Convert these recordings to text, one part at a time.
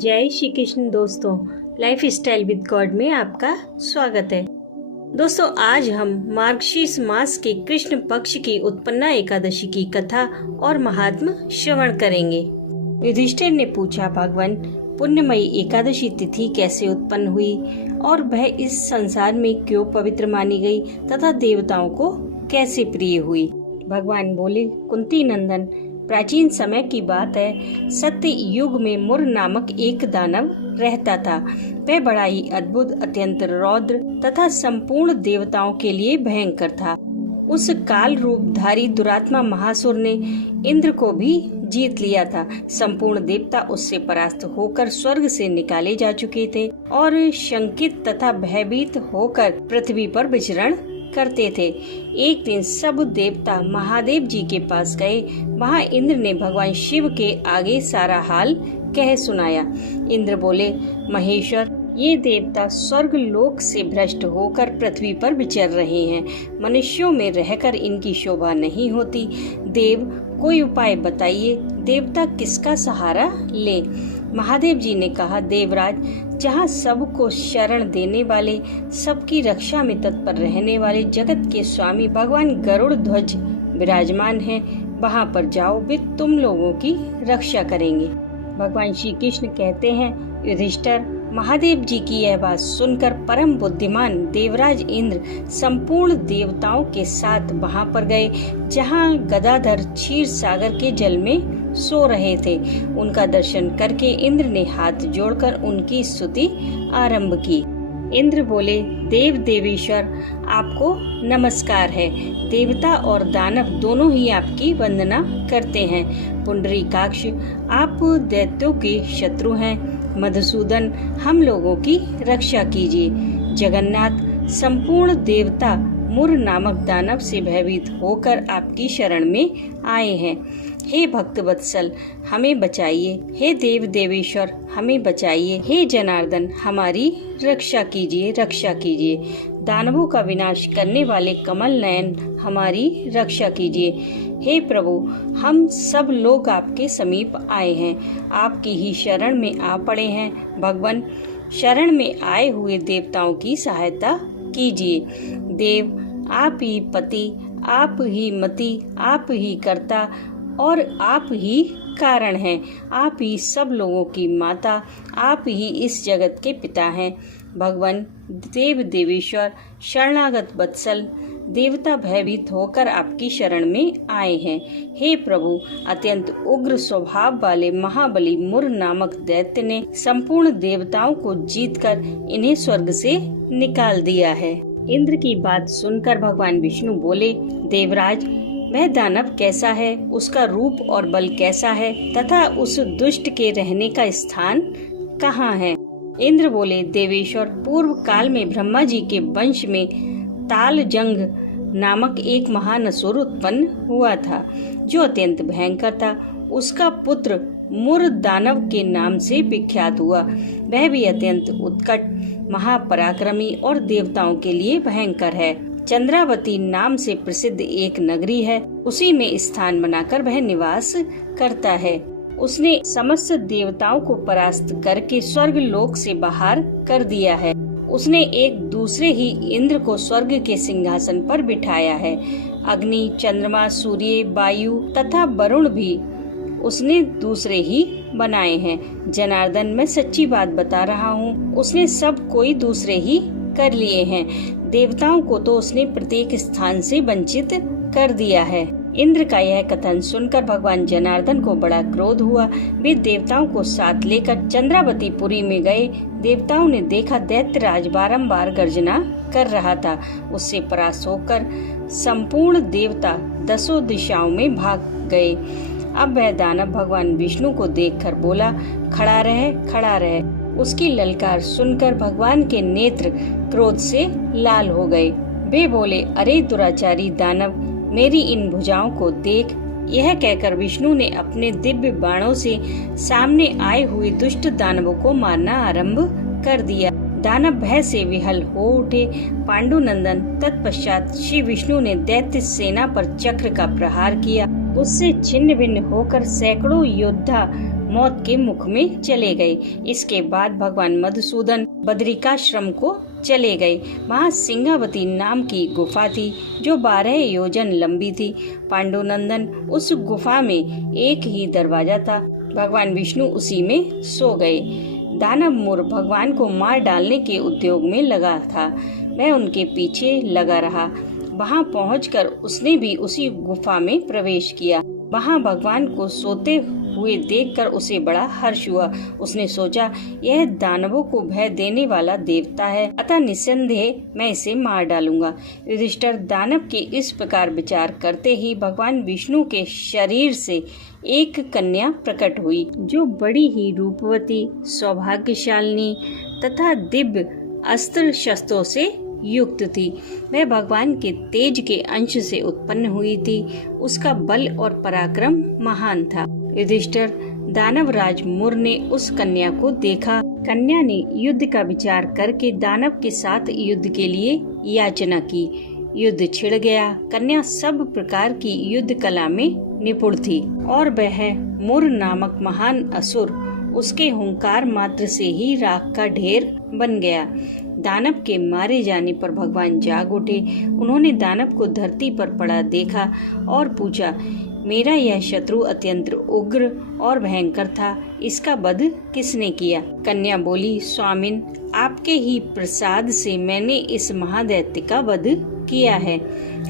जय श्री कृष्ण दोस्तों, life style with God में आपका स्वागत है। दोस्तों, आज हम मार्गशीर्ष मास के कृष्ण पक्ष की उत्पन्ना एकादशी की कथा और महात्म श्रवण करेंगे। युधिष्ठिर ने पूछा, भगवान, पुण्यमयी एकादशी तिथि कैसे उत्पन्न हुई और वह इस संसार में क्यों पवित्र मानी गई तथा देवताओं को कैसे प्रिय हुई। भगवान बोले, कुंती नंदन, प्राचीन समय की बात है। सत्य युग में मुर नामक एक दानव रहता था। वह बड़ा ही अद्भुत, अत्यंत रौद्र तथा संपूर्ण देवताओं के लिए भयंकर था। उस काल रूपधारी दुरात्मा महासुर ने इंद्र को भी जीत लिया था। संपूर्ण देवता उससे परास्त होकर स्वर्ग से निकाले जा चुके थे और शंकित तथा भयभीत होकर पृथ्वी पर विचरण करते थे। एक दिन सब देवता महादेव जी के पास गए। वहाँ इंद्र ने भगवान शिव के आगे सारा हाल कह सुनाया। इंद्र बोले, महेश्वर, ये देवता स्वर्ग लोक से भ्रष्ट होकर पृथ्वी पर विचर रहे हैं। मनुष्यों में रहकर इनकी शोभा नहीं होती। देव, कोई उपाय बताइए। देवता किसका सहारा ले। महादेव जी ने कहा, देवराज, जहाँ सबको शरण देने वाले, सबकी रक्षा में तत्पर रहने वाले जगत के स्वामी भगवान गरुड़ ध्वज विराजमान हैं, वहाँ पर जाओ, वे तुम लोगों की रक्षा करेंगे। भगवान श्री कृष्ण कहते हैं, युधिष्ठिर, महादेव जी की यह बात सुनकर परम बुद्धिमान देवराज इंद्र संपूर्ण देवताओं के साथ वहां पर गए, जहां गदाधर क्षीर सागर के जल में सो रहे थे। उनका दर्शन करके इंद्र ने हाथ जोड़कर उनकी स्तुति आरंभ की। इंद्र बोले, देव देवेश्वर, आपको नमस्कार है। देवता और दानव दोनों ही आपकी वंदना करते हैं। पुंडरीकाक्ष, आप दैत्यों के शत्रु हैं। मधुसूदन, हम लोगों की रक्षा कीजिए। जगन्नाथ, संपूर्ण देवता मुर नामक दानव से भयभीत होकर आपकी शरण में आए हैं। हे भक्त वत्सल, हमें बचाइए। हे देव देवेश्वर, हमें बचाइए। हे जनार्दन, हमारी रक्षा कीजिए, रक्षा कीजिए। दानवों का विनाश करने वाले कमल नयन, हमारी रक्षा कीजिए। हे प्रभु, हम सब लोग आपके समीप आए हैं, आपकी ही शरण में आ पड़े हैं। भगवान, शरण में आए हुए देवताओं की सहायता कीजिए। देव, आप ही पति, आप ही मति, आप ही कर्ता और आप ही कारण हैं। आप ही सब लोगों की माता, आप ही इस जगत के पिता हैं। भगवान, देव देवेश्वर, शरणागत वत्सल, देवता भयभीत होकर आपकी शरण में आए हैं। हे प्रभु, अत्यंत उग्र स्वभाव वाले महाबली मुर नामक दैत्य ने संपूर्ण देवताओं को जीतकर इन्हें स्वर्ग से निकाल दिया है। इंद्र की बात सुनकर भगवान विष्णु बोले, देवराज, वह दानव कैसा है, उसका रूप और बल कैसा है तथा उस दुष्ट के रहने का स्थान कहाँ है। इंद्र बोले, देवेश्वर, पूर्व काल में ब्रह्मा जी के वंश में तालजंग नामक एक महान असुर उत्पन्न हुआ था, जो अत्यंत भयंकर था। उसका पुत्र मुर दानव के नाम से विख्यात हुआ। वह भी अत्यंत उत्कट, महापराक्रमी और देवताओं के लिए भयंकर है। चंद्रावती नाम से प्रसिद्ध एक नगरी है, उसी में स्थान बनाकर वह निवास करता है। उसने समस्त देवताओं को परास्त करके स्वर्ग लोक से बाहर कर दिया है। उसने एक दूसरे ही इंद्र को स्वर्ग के सिंहासन पर बिठाया है। अग्नि, चंद्रमा, सूर्य, वायु तथा वरुण भी उसने दूसरे ही बनाए हैं। जनार्दन, मैं सच्ची बात बता रहा हूँ, उसने सब कोई दूसरे ही कर लिए हैं। देवताओं को तो उसने प्रत्येक स्थान से वंचित कर दिया है। इंद्र का यह कथन सुनकर भगवान जनार्दन को बड़ा क्रोध हुआ। वे देवताओं को साथ लेकर चंद्रावती पुरी में गए। देवताओं ने देखा दैत्यराज बारंबार गर्जना कर रहा था। उससे परास्त होकर संपूर्ण देवता दसों दिशाओं में भाग गए। अब वह दानव भगवान विष्णु को देखकर बोला, खड़ा रहे, खड़ा रहे। उसकी ललकार सुनकर भगवान के नेत्र क्रोध से लाल हो गए। वे बोले, अरे दुराचारी दानव, मेरी इन भुजाओं को देख। यह कहकर विष्णु ने अपने दिव्य बाणों से सामने आए हुए दुष्ट दानवों को मारना आरंभ कर दिया। दानव भय से विहल हो उठे। पांडुनंदन, तत्पश्चात श्री विष्णु ने दैत्य सेना पर चक्र का प्रहार किया। उससे छिन्न भिन्न होकर सैकड़ों योद्धा मौत के मुख में चले गए। इसके बाद भगवान मधुसूदन बद्रिकाश्रम को चले गए। वहाँ सिंगावती नाम की गुफा थी जो 12 योजन लंबी थी। पांडुनंदन उस गुफा में एक ही दरवाजा था। भगवान विष्णु उसी में सो गए। दानव मुर भगवान को मार डालने के उद्योग में लगा था। वह उनके पीछे लगा रहा। वहां पहुंचकर उसने भी उसी गुफा में प्रवेश किया। वहां भगवान को सोते हुए देखकर उसे बड़ा हर्ष हुआ। उसने सोचा, यह दानवों को भय देने वाला देवता है, अतः निस्संदेह मैं इसे मार डालूंगा। युधिष्ठिर दानव के इस प्रकार विचार करते ही भगवान विष्णु के शरीर से एक कन्या प्रकट हुई, जो बड़ी ही रूपवती, सौभाग्यशालिनी तथा दिव्य अस्त्र शस्त्रों से युक्त थी। वह भगवान के तेज के अंश से उत्पन्न हुई थी। उसका बल और पराक्रम महान था। युधिष्ठिर दानवराज मुर ने उस कन्या को देखा। कन्या ने युद्ध का विचार करके दानव के साथ युद्ध के लिए याचना की। युद्ध छिड़ गया। कन्या सब प्रकार की युद्ध कला में निपुण थी और वह मुर नामक महान असुर उसके हुंकार मात्र से ही राख का ढेर बन गया। दानव के मारे जाने पर भगवान जाग उठे। उन्होंने दानव को धरती पर पड़ा देखा और पूछा, मेरा यह शत्रु अत्यंत उग्र और भयंकर था, इसका वध किसने किया? कन्या बोली, स्वामिन, आपके ही प्रसाद से मैंने इस महादैत्य का वध किया है।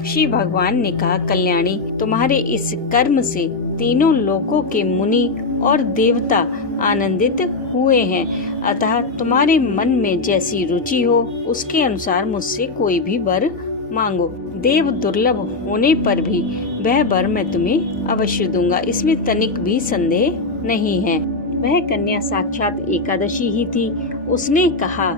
श्री भगवान ने कहा, कल्याणी, तुम्हारे इस कर्म से तीनों लोकों के मुनि और देवता आनंदित हुए हैं, अतः तुम्हारे मन में जैसी रुचि हो उसके अनुसार मुझसे कोई भी वर मांगो। देव दुर्लभ होने पर भी वह वर मैं तुम्हें अवश्य दूंगा, इसमें तनिक भी संदेह नहीं है। वह कन्या साक्षात एकादशी ही थी। उसने कहा,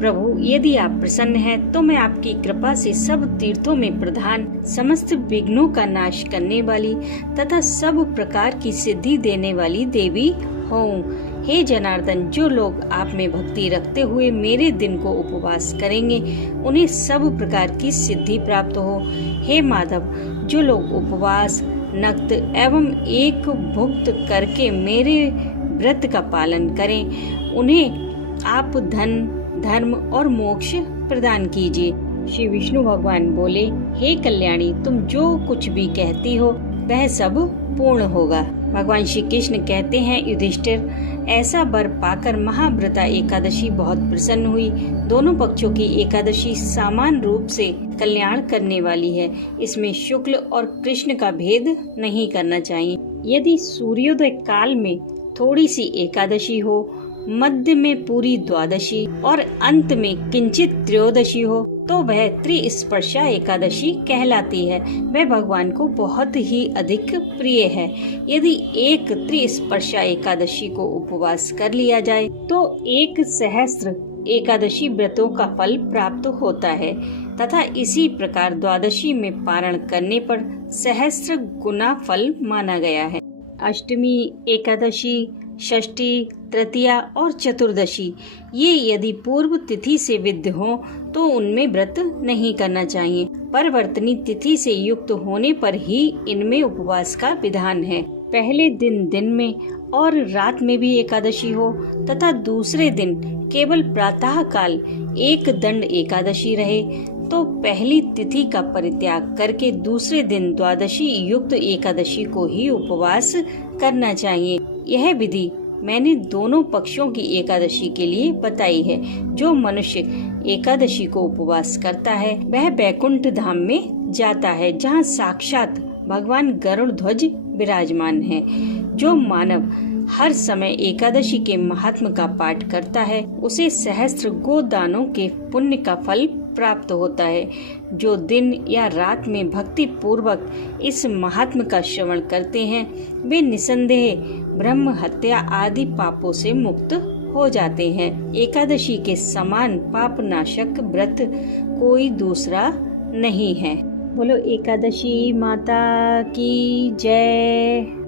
प्रभु, यदि आप प्रसन्न हैं तो मैं आपकी कृपा से सब तीर्थों में प्रधान, समस्त विघ्नों का नाश करने वाली तथा सब प्रकार की सिद्धि देने वाली देवी हूँ। हे जनार्दन, जो लोग आप में भक्ति रखते हुए मेरे दिन को उपवास करेंगे उन्हें सब प्रकार की सिद्धि प्राप्त हो। हे माधव, जो लोग उपवास, नक्त एवं एक भुक्त करके मेरे व्रत का पालन करें उन्हें आप धन, धर्म और मोक्ष प्रदान कीजिए। श्री विष्णु भगवान बोले, हे कल्याणी, तुम जो कुछ भी कहती हो वह सब पूर्ण होगा। भगवान श्री कृष्ण कहते हैं, युधिष्ठिर, ऐसा वर पाकर महाव्रता एकादशी बहुत प्रसन्न हुई। दोनों पक्षों की एकादशी समान रूप से कल्याण करने वाली है। इसमें शुक्ल और कृष्ण का भेद नहीं करना चाहिए। यदि सूर्योदय काल में थोड़ी सी एकादशी हो, मध्य में पूरी द्वादशी और अंत में किंचित त्रयोदशी हो तो वह त्रिस्पर्शा एकादशी कहलाती है। वह भगवान को बहुत ही अधिक प्रिय है। यदि एक त्रिस्पर्शा एकादशी को उपवास कर लिया जाए तो 1 सहस्त्र एकादशी व्रतों का फल प्राप्त होता है तथा इसी प्रकार द्वादशी में पारण करने पर सहस्त्र गुना फल माना गया है। अष्टमी, एकादशी, षष्ठी, तृतीया और चतुर्दशी ये यदि पूर्व तिथि से विद्ध हो तो उनमें व्रत नहीं करना चाहिए। परिवर्तनी तिथि से युक्त होने पर ही इनमें उपवास का विधान है। पहले दिन में और रात में भी एकादशी हो तथा दूसरे दिन केवल प्रातः काल एक दंड एकादशी रहे तो पहली तिथि का परित्याग करके दूसरे दिन द्वादशी युक्त एकादशी को ही उपवास करना चाहिए। यह विधि मैंने दोनों पक्षों की एकादशी के लिए बताई है। जो मनुष्य एकादशी को उपवास करता है वह बैकुंठ धाम में जाता है, जहाँ साक्षात भगवान गरुड़ ध्वज विराजमान है। जो मानव हर समय एकादशी के महात्म का पाठ करता है उसे सहस्त्र गोदानों के पुण्य का फल प्राप्त होता है। जो दिन या रात में भक्ति पूर्वक इस महात्म का श्रवण करते हैं वे निसंदेह ब्रह्म हत्या आदि पापों से मुक्त हो जाते हैं। एकादशी के समान पाप नाशक व्रत कोई दूसरा नहीं है। बोलो एकादशी माता की जय।